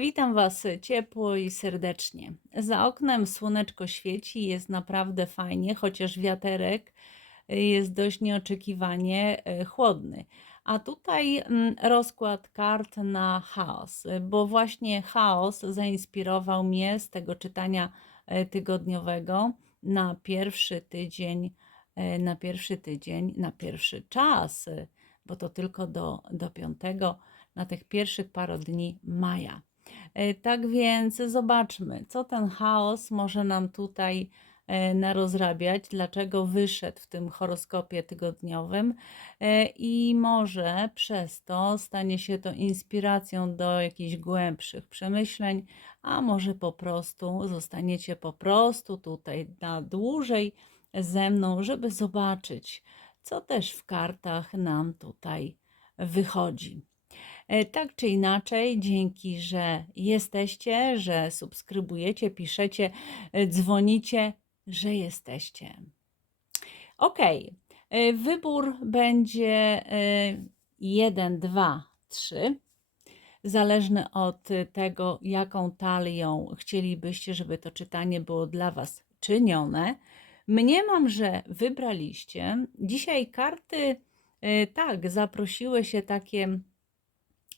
Witam Was ciepło i serdecznie. Za oknem słoneczko świeci, jest naprawdę fajnie, chociaż wiaterek jest dość nieoczekiwanie e, chłodny. A tutaj mm, rozkład kart na chaos, bo właśnie chaos zainspirował mnie z tego czytania tygodniowego na pierwszy tydzień, na pierwszy tydzień, na pierwszy czas, bo to tylko do, do piątego, na tych pierwszych parę dni maja. E, Tak więc zobaczmy, co ten chaos może nam tutaj e, narozrabiać, dlaczego wyszedł w tym horoskopie tygodniowym e, i może przez to stanie się to inspiracją do jakichś głębszych przemyśleń, a może po prostu zostaniecie po prostu tutaj na dłużej ze mną, żeby zobaczyć, co też w kartach nam tutaj wychodzi. E, Tak czy inaczej, dzięki, że jesteście, że subskrybujecie, piszecie, e, dzwonicie, że jesteście. Ok, e, wybór będzie 1, 2, 3. Zależny od tego, jaką talią chcielibyście, żeby to czytanie było dla Was czynione. Mniemam, że wybraliście. Dzisiaj karty, tak, zaprosiły się takie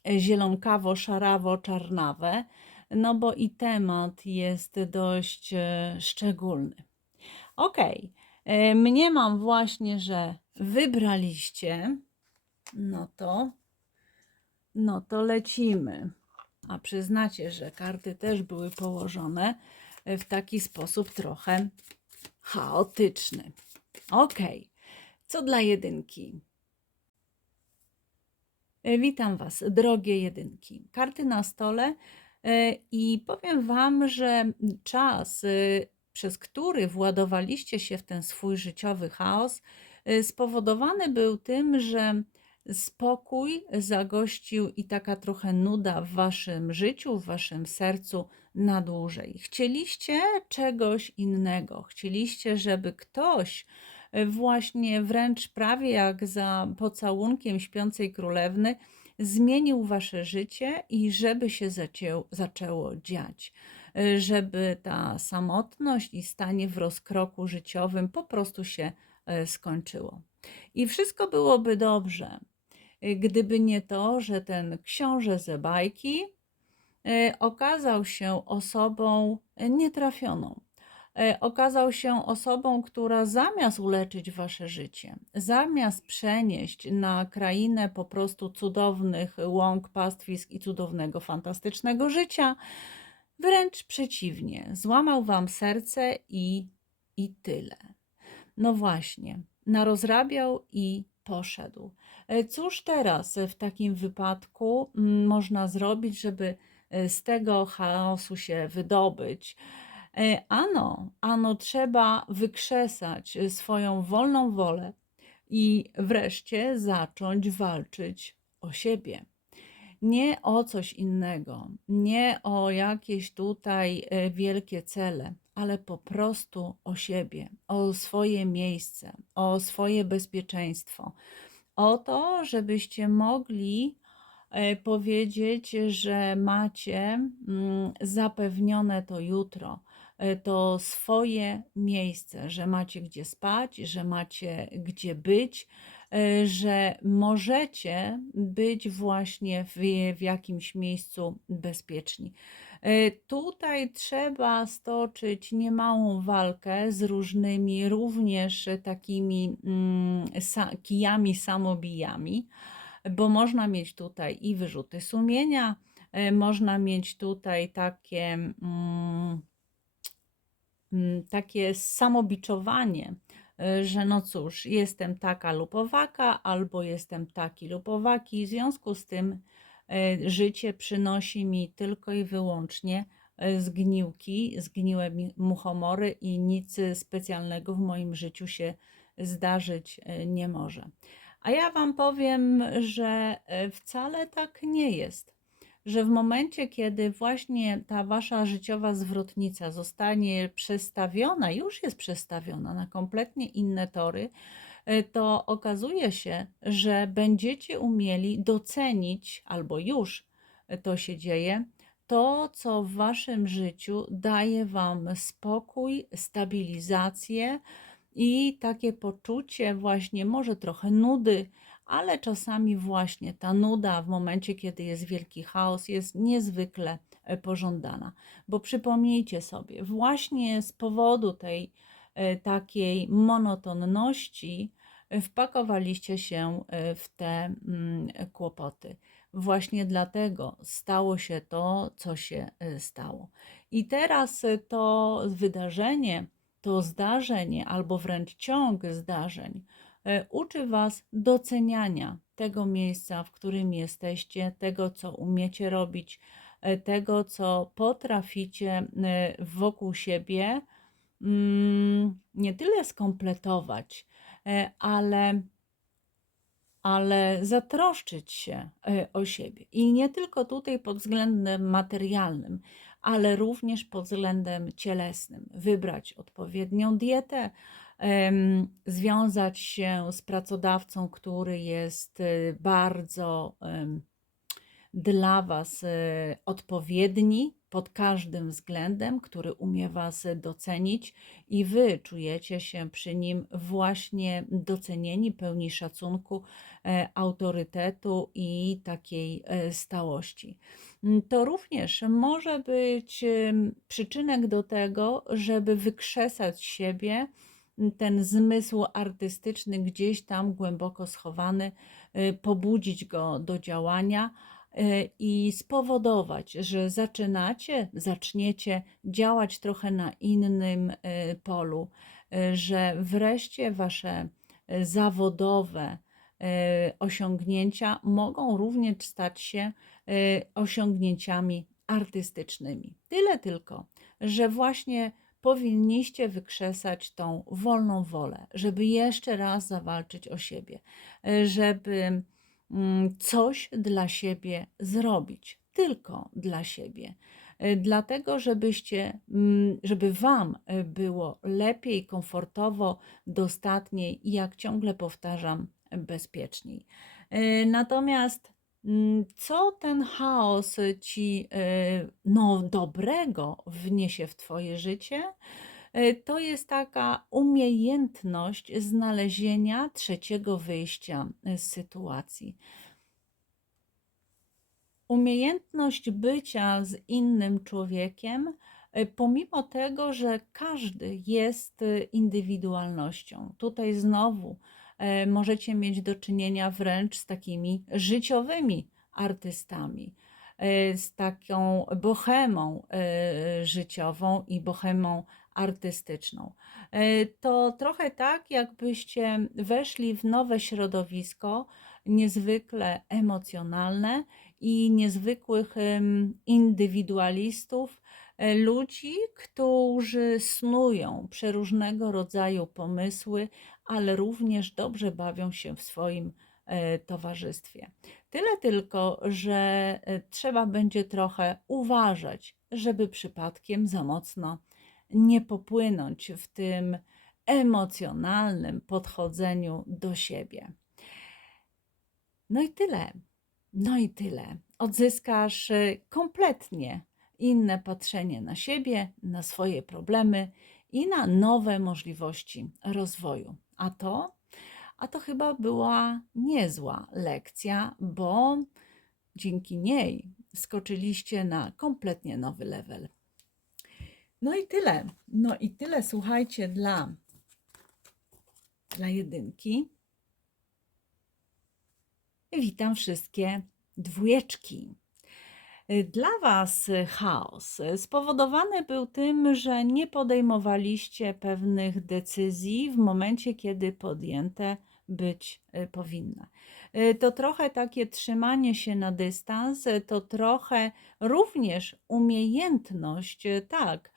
zielonkawo-szarawo-czarnawe, no bo i temat jest dość e, szczególny. Ok, mniemam właśnie, że wybraliście, no to, no to lecimy. A przyznacie, że karty też były położone w taki sposób trochę chaotyczny. Ok, co dla jedynki? E, Witam Was, drogie jedynki. Karty na stole e, i powiem Wam, że czas, e, przez który władowaliście się w ten swój życiowy chaos, e, spowodowany był tym, że spokój zagościł i taka trochę nuda w Waszym życiu, w Waszym sercu na dłużej. Chcieliście czegoś innego, chcieliście, żeby ktoś właśnie wręcz prawie jak za pocałunkiem śpiącej królewny zmienił wasze życie i żeby się zacię, zaczęło dziać. E, Żeby ta samotność i stanie w rozkroku życiowym po prostu się e, skończyło. I wszystko byłoby dobrze, e, gdyby nie to, że ten książę ze bajki okazał się osobą nietrafioną okazał się osobą, która zamiast uleczyć wasze życie, zamiast przenieść na krainę po prostu cudownych łąk, pastwisk i cudownego, fantastycznego życia, wręcz przeciwnie, złamał wam serce i, i tyle. No właśnie, narozrabiał i poszedł. E, Cóż teraz w takim wypadku mm, można zrobić, żeby e, z tego chaosu się wydobyć? E, Ano, ano trzeba wykrzesać e, swoją wolną wolę i wreszcie zacząć walczyć o siebie. Nie o coś innego, nie o jakieś tutaj e, wielkie cele, ale po prostu o siebie, o swoje miejsce, o swoje bezpieczeństwo, o to, żebyście mogli powiedzieć, że macie mm, zapewnione to jutro, to swoje miejsce, że macie gdzie spać, że macie gdzie być, e, że możecie być właśnie w, w jakimś miejscu bezpieczni. E, Tutaj trzeba stoczyć niemałą walkę z różnymi, również takimi mm, kijami samobijami, bo można mieć tutaj i wyrzuty sumienia, e, można mieć tutaj takie, mm, takie samobiczowanie, e, że no cóż, jestem taka lub owaka, albo jestem taki lub owaki, w związku z tym e, życie przynosi mi tylko i wyłącznie e, zgniłki, zgniłe muchomory i nic specjalnego w moim życiu się zdarzyć nie może. A ja Wam powiem, że wcale tak nie jest. Że w momencie, kiedy właśnie ta Wasza życiowa zwrotnica zostanie przestawiona, już jest przestawiona na kompletnie inne tory, e, to okazuje się, że będziecie umieli docenić, albo już to się dzieje, to, co w waszym życiu daje wam spokój, stabilizację i takie poczucie właśnie może trochę nudy, ale czasami właśnie ta nuda w momencie, kiedy jest wielki chaos, jest niezwykle e, pożądana. Bo przypomnijcie sobie, właśnie z powodu tej e, takiej monotonności e, wpakowaliście się w te mm, kłopoty. Właśnie dlatego stało się to, co się stało. I teraz to wydarzenie, to zdarzenie, albo wręcz ciąg zdarzeń, uczy Was doceniania tego miejsca, w którym jesteście, tego, co umiecie robić, e, tego, co potraficie e, wokół siebie mm, nie tyle skompletować, ale, ale zatroszczyć się o siebie. I nie tylko tutaj pod względem materialnym, ale również pod względem cielesnym. Wybrać odpowiednią dietę, związać się z pracodawcą, który jest y, bardzo dla Was y, odpowiedni pod każdym względem, który umie Was docenić i Wy czujecie się przy nim właśnie docenieni, pełni szacunku, e, autorytetu i takiej e, stałości. Mm, to również może być przyczynek do tego, żeby wykrzesać siebie ten zmysł artystyczny gdzieś tam głęboko schowany, y, pobudzić go do działania y, i spowodować, że zaczynacie, zaczniecie działać trochę na innym y, polu, że wreszcie wasze zawodowe osiągnięcia mogą również stać się osiągnięciami artystycznymi. Tyle tylko, że właśnie powinniście wykrzesać tą wolną wolę, żeby jeszcze raz zawalczyć o siebie, e, żeby mm, coś dla siebie zrobić, tylko dla siebie. E, dlatego, żebyście, mm, żeby Wam e, było lepiej, komfortowo, dostatniej i jak ciągle powtarzam, bezpieczniej. Natomiast co ten chaos ci y, no, dobrego wniesie w Twoje życie? Y, to jest taka umiejętność znalezienia trzeciego wyjścia z sytuacji. Umiejętność bycia z innym człowiekiem, y, pomimo tego, że każdy jest indywidualnością. Tutaj znowu możecie mieć do czynienia wręcz z takimi życiowymi artystami, e, z taką bohemą e, życiową i bohemą artystyczną. To trochę tak, jakbyście weszli w nowe środowisko, niezwykle emocjonalne i niezwykłych indywidualistów, ludzi, którzy snują przeróżnego rodzaju pomysły, ale również dobrze bawią się w swoim e, towarzystwie. Tyle tylko, że e, trzeba będzie trochę uważać, żeby przypadkiem za mocno nie popłynąć w tym emocjonalnym podchodzeniu do siebie. No i tyle. No i tyle. Odzyskasz e, kompletnie inne patrzenie na siebie, na swoje problemy i na nowe możliwości rozwoju. A to? A to chyba była niezła lekcja, bo dzięki niej skoczyliście na kompletnie nowy level. No i tyle. No i tyle, słuchajcie, dla, dla jedynki. Witam wszystkie dwójeczki. Dla Was chaos spowodowany był tym, że nie podejmowaliście pewnych decyzji w momencie, kiedy podjęte być powinny. E, to trochę takie trzymanie się na dystans, to trochę również umiejętność, tak,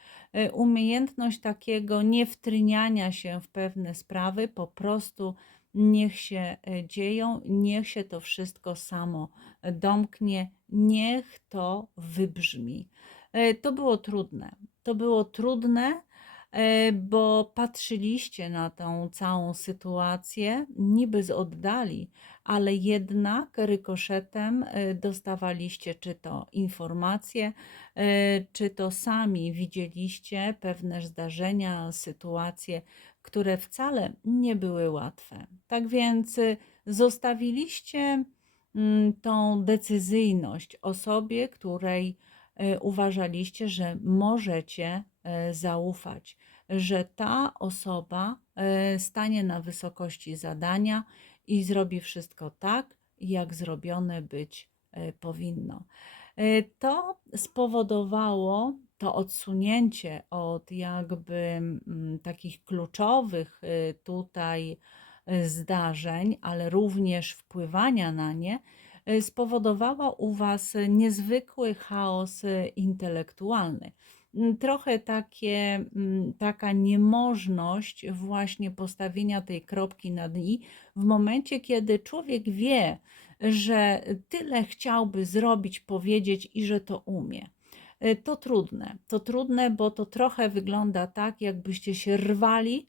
umiejętność takiego niewtryniania się w pewne sprawy, po prostu niech się e, dzieją, niech się to wszystko samo domknie, niech to wybrzmi. E, to było trudne. To było trudne, e, bo patrzyliście na tą całą sytuację niby z oddali, ale jednak rykoszetem e, dostawaliście czy to informacje, e, czy to sami widzieliście pewne zdarzenia, sytuacje, które wcale nie były łatwe. Tak więc y, zostawiliście mm, tą decyzyjność osobie, której e, uważaliście, że możecie e, zaufać, że ta osoba stanie na wysokości zadania i zrobi wszystko tak, jak zrobione być powinno. To spowodowało to odsunięcie od jakby mm, takich kluczowych tutaj zdarzeń, ale również wpływania na nie, y, spowodowała u Was niezwykły chaos y, intelektualny. Mm, trochę takie, mm, taka niemożność właśnie postawienia tej kropki nad i w momencie, kiedy człowiek wie, że tyle chciałby zrobić, powiedzieć i że to umie. Y, to trudne. To trudne, bo to trochę wygląda tak, jakbyście się rwali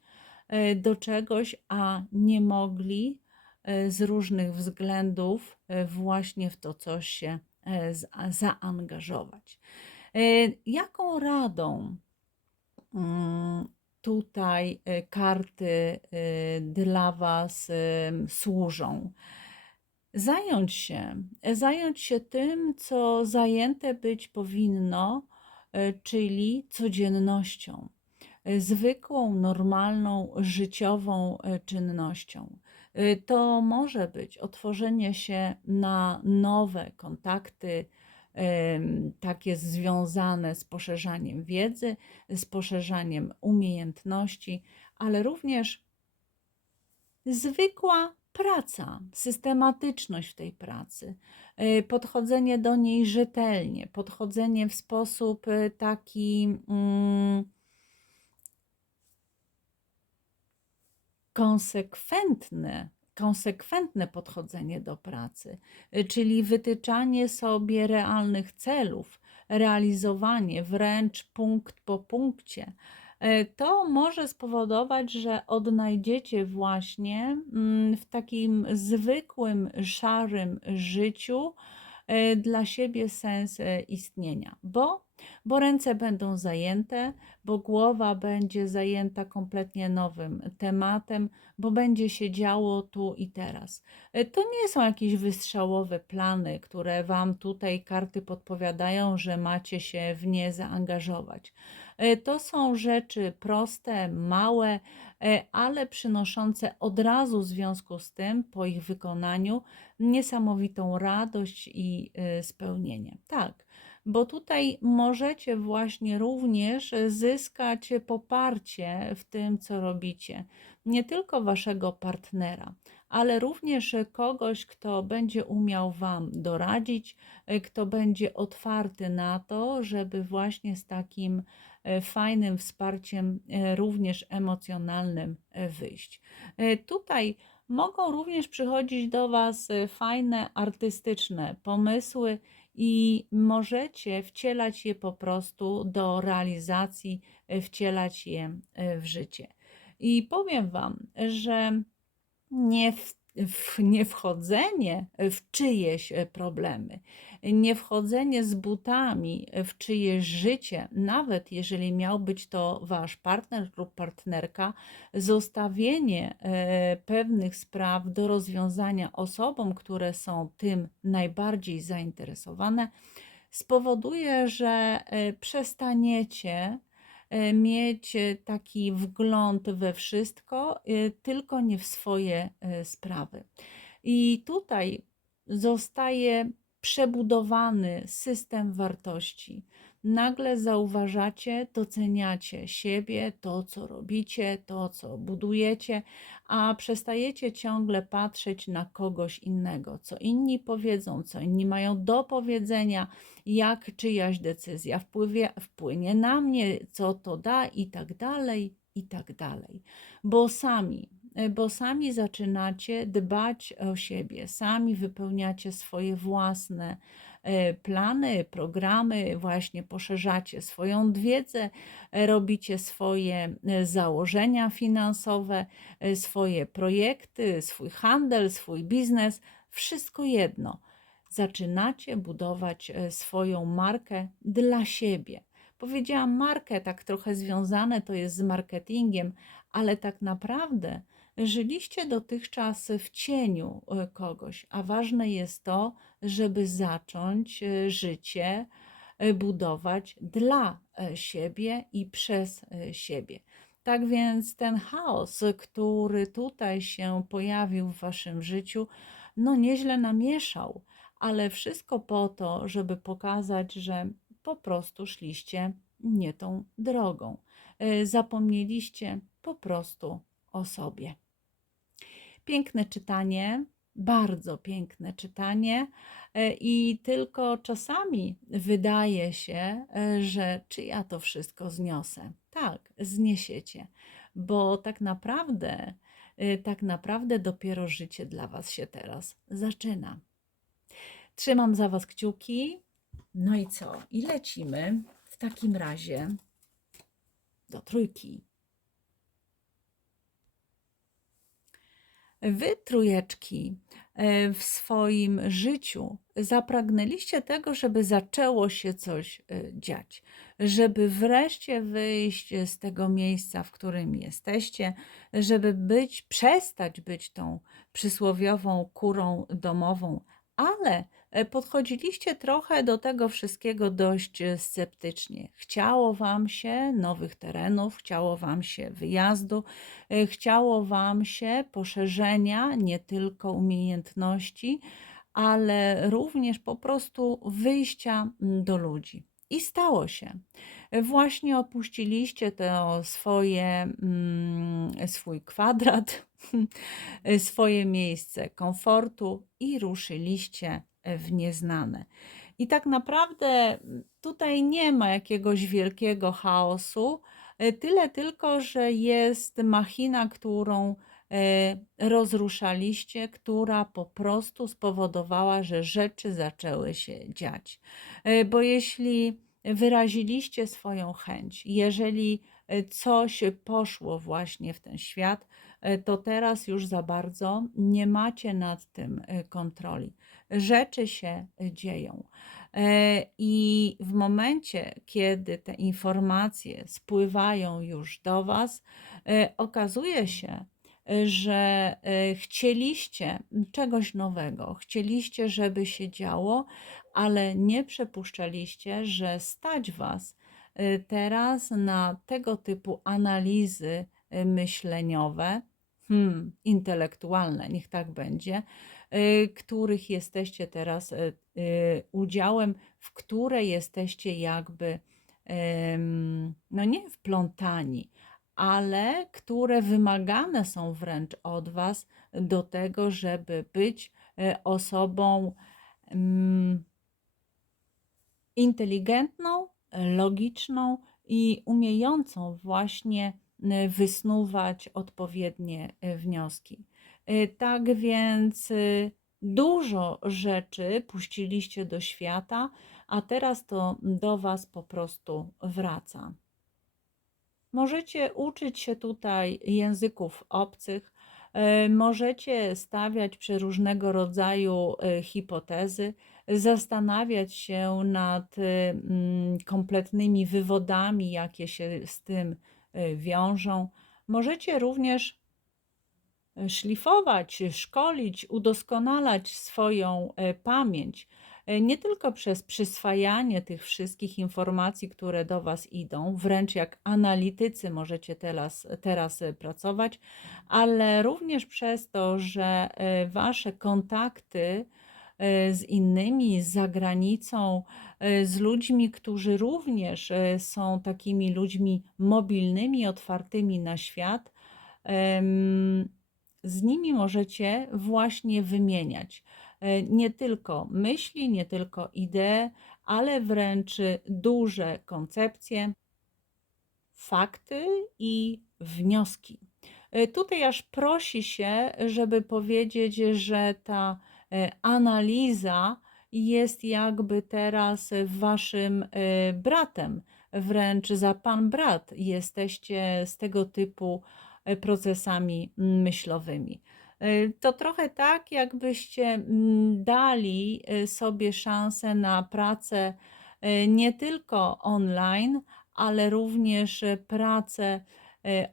do czegoś, a nie mogli e, z różnych względów e, właśnie w to coś się zaangażować. Jaką radą mm, tutaj karty dla Was służą? Zająć się, zająć się tym, co zajęte być powinno, czyli codziennością zwykłą, normalną, życiową e, czynnością. E, to może być otworzenie się na nowe kontakty, takie związane z poszerzaniem wiedzy, z poszerzaniem umiejętności, ale również zwykła praca, systematyczność w tej pracy, e, podchodzenie do niej rzetelnie, podchodzenie w sposób taki. Mm, konsekwentne, konsekwentne podchodzenie do pracy, y, czyli wytyczanie sobie realnych celów, realizowanie wręcz punkt po punkcie. Y, to może spowodować, że odnajdziecie właśnie mm, w takim zwykłym, szarym życiu y, dla siebie sens istnienia, bo bo ręce będą zajęte, bo głowa będzie zajęta kompletnie nowym tematem, bo będzie się działo tu i teraz. E, to nie są jakieś wystrzałowe plany, które Wam tutaj karty podpowiadają, że macie się w nie zaangażować. E, to są rzeczy proste, małe, e, ale przynoszące od razu w związku z tym, po ich wykonaniu, niesamowitą radość i spełnienie. Tak bo tutaj możecie właśnie również zyskać poparcie w tym, co robicie. Nie tylko waszego partnera, ale również kogoś, kto będzie umiał Wam doradzić, kto będzie otwarty na to, żeby właśnie z takim e, fajnym wsparciem, e, również emocjonalnym, e, wyjść. Tutaj mogą również przychodzić do Was fajne artystyczne pomysły i możecie wcielać je po prostu do realizacji, e, wcielać je e, w życie. I powiem Wam, że nie w nie wchodzenie w czyjeś e, problemy, nie wchodzenie z butami w czyjeś życie, nawet jeżeli miał być to wasz partner lub partnerka, zostawienie e, pewnych spraw do rozwiązania osobom, które są tym najbardziej zainteresowane, spowoduje, że e, przestaniecie mieć e, taki wgląd we wszystko, e, tylko nie w swoje sprawy. I tutaj zostaje przebudowany system wartości. Nagle zauważacie, doceniacie siebie, to co robicie, to co budujecie, a przestajecie ciągle patrzeć na kogoś innego, co inni powiedzą, co inni mają do powiedzenia, jak czyjaś decyzja wpływie, wpłynie na mnie, co to da i tak dalej, i tak dalej. Bo sami bo sami zaczynacie dbać o siebie, sami wypełniacie swoje własne plany, programy, właśnie poszerzacie swoją wiedzę, e, robicie swoje e, założenia finansowe, e, swoje projekty, swój handel, swój biznes, wszystko jedno. Zaczynacie budować e, swoją markę dla siebie. Powiedziałam markę, tak trochę związane to jest z marketingiem, ale tak naprawdę żyliście dotychczas w cieniu e, kogoś, a ważne jest to, żeby zacząć e, życie e, budować dla e, siebie i przez siebie. Tak więc ten chaos, który tutaj się pojawił w waszym życiu, no nieźle namieszał, ale wszystko po to, żeby pokazać, że po prostu szliście nie tą drogą. Zapomnieliście po prostu o sobie. Piękne czytanie, bardzo piękne czytanie, e, i tylko czasami wydaje się, e, że czy ja to wszystko zniosę. Tak, zniesiecie, bo tak naprawdę, e, tak naprawdę dopiero życie dla Was się teraz zaczyna. Trzymam za Was kciuki. No i co? I lecimy w takim razie do trójki. Wy, trójeczki, e, w swoim życiu zapragnęliście tego, żeby zaczęło się coś e, dziać, żeby wreszcie wyjść z tego miejsca, w którym jesteście, żeby być, przestać być tą przysłowiową kurą domową, ale podchodziliście trochę do tego wszystkiego dość e, sceptycznie. Chciało Wam się nowych terenów, chciało Wam się wyjazdu, e, chciało Wam się poszerzenia nie tylko umiejętności, ale również po prostu wyjścia do ludzi. I stało się. Właśnie opuściliście to swoje, mm, swój kwadrat, swoje miejsce komfortu i ruszyliście w nieznane. I tak naprawdę mm, tutaj nie ma jakiegoś wielkiego chaosu, e, tyle tylko, że jest machina, którą e, rozruszaliście, która po prostu spowodowała, że rzeczy zaczęły się dziać. E, Bo jeśli wyraziliście swoją chęć, jeżeli coś poszło właśnie w ten świat, to teraz już za bardzo nie macie nad tym kontroli. Rzeczy się dzieją. E, I w momencie, kiedy te informacje spływają już do Was, e, okazuje się, e, że e, chcieliście czegoś nowego, chcieliście, żeby się działo, ale nie przypuszczaliście, że stać Was teraz na tego typu analizy myśleniowe, hmm, intelektualne, niech tak będzie, których jesteście teraz y, y, udziałem, w które jesteście jakby, no nie wplątani, ale które wymagane są wręcz od Was do tego, żeby być y, osobą, inteligentną, logiczną i umiejącą właśnie y, wysnuwać odpowiednie y, wnioski. Y, Tak więc y, dużo rzeczy puściliście do świata, a teraz to do Was po prostu wraca. Możecie uczyć się tutaj języków obcych, e, możecie stawiać przeróżnego rodzaju hipotezy, zastanawiać się nad mm, kompletnymi wywodami, jakie się z tym wiążą. Możecie również szlifować, szkolić, udoskonalać swoją e, pamięć, e, nie tylko przez przyswajanie tych wszystkich informacji, które do Was idą, wręcz jak analitycy możecie teraz, teraz e, pracować, ale również przez to, że Wasze kontakty z innymi, z zagranicą, z ludźmi, którzy również są takimi ludźmi mobilnymi, otwartymi na świat, z nimi możecie właśnie wymieniać e, nie tylko myśli, nie tylko idee, ale wręcz duże koncepcje, fakty i wnioski. E, Tutaj aż prosi się, żeby powiedzieć, że ta e, analiza jest jakby teraz waszym bratem, wręcz za pan brat. Jesteście z tego typu procesami myślowymi. Y, To trochę tak, jakbyście dali y, sobie szansę na pracę nie tylko online, ale również pracę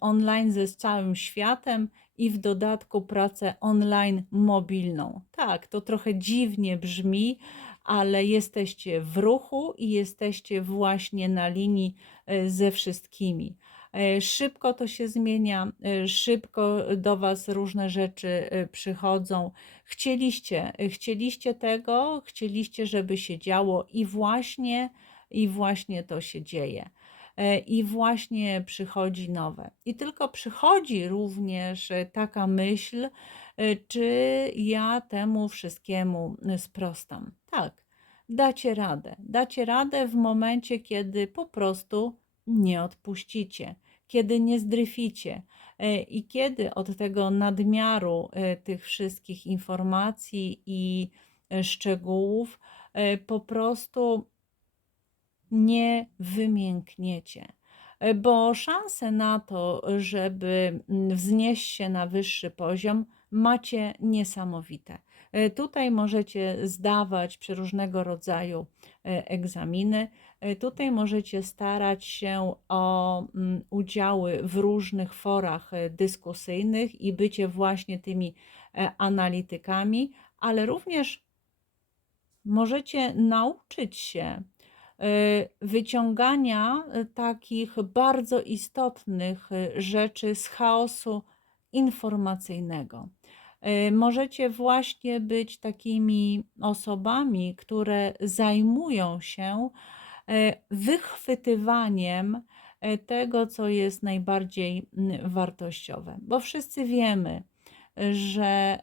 online ze całym światem i w dodatku pracę online mobilną. Tak, to trochę dziwnie brzmi, ale jesteście w ruchu i jesteście właśnie na linii ze wszystkimi. E, Szybko to się zmienia, e, szybko do Was różne rzeczy e, przychodzą. Chcieliście, chcieliście tego, chcieliście, żeby się działo i właśnie, i właśnie to się dzieje. I właśnie przychodzi nowe. I tylko przychodzi również taka myśl, czy ja temu wszystkiemu sprostam. Tak, dacie radę. Dacie radę w momencie, kiedy po prostu nie odpuścicie, kiedy nie zdryficie e, i kiedy od tego nadmiaru e, tych wszystkich informacji i e, szczegółów po prostu nie wymiękniecie. Bo szanse na to, żeby wznieść się na wyższy poziom, macie niesamowite. E, Tutaj możecie zdawać przeróżnego rodzaju e, egzaminy. E, Tutaj możecie starać się o mm, udziały w różnych forach dyskusyjnych i bycie właśnie tymi analitykami, ale również możecie nauczyć się wyciągania takich bardzo istotnych rzeczy z chaosu informacyjnego. Y, Możecie właśnie być takimi osobami, które zajmują się y, wychwytywaniem y, tego, co jest najbardziej mm, wartościowe, bo wszyscy wiemy, że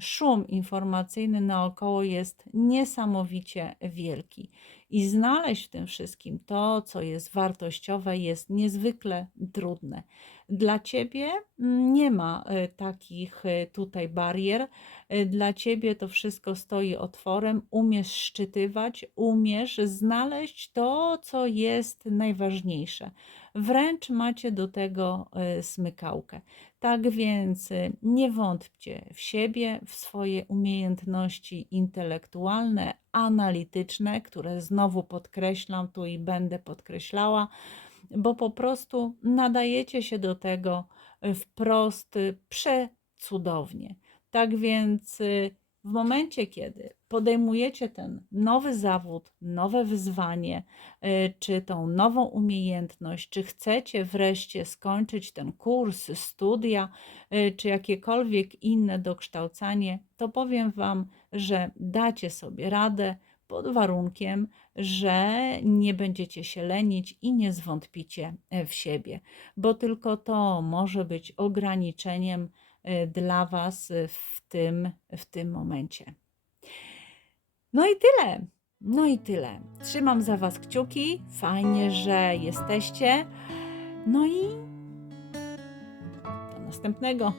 szum informacyjny naokoło jest niesamowicie wielki. I znaleźć w tym wszystkim to, co jest wartościowe, jest niezwykle trudne. Dla ciebie mm, nie ma e, takich e, tutaj barier. E, Dla ciebie to wszystko stoi otworem. Umiesz szczytywać, umiesz znaleźć to, co jest najważniejsze. Wręcz macie do tego e, smykałkę. Tak więc y, nie wątpcie w siebie, w swoje umiejętności intelektualne, analityczne, które znowu podkreślam tu i będę podkreślała, bo po prostu nadajecie się do tego y, wprost przecudownie. Tak więc w momencie, kiedy podejmujecie ten nowy zawód, nowe wyzwanie, y, czy tą nową umiejętność, czy chcecie wreszcie skończyć ten kurs, studia, y, czy jakiekolwiek inne dokształcanie, to powiem Wam, że dacie sobie radę pod warunkiem, że nie będziecie się lenić i nie zwątpicie e, w siebie, bo tylko to może być ograniczeniem e, dla Was w tym, w tym momencie. No i tyle. No i tyle. Trzymam za Was kciuki. Fajnie, że jesteście. No i do następnego.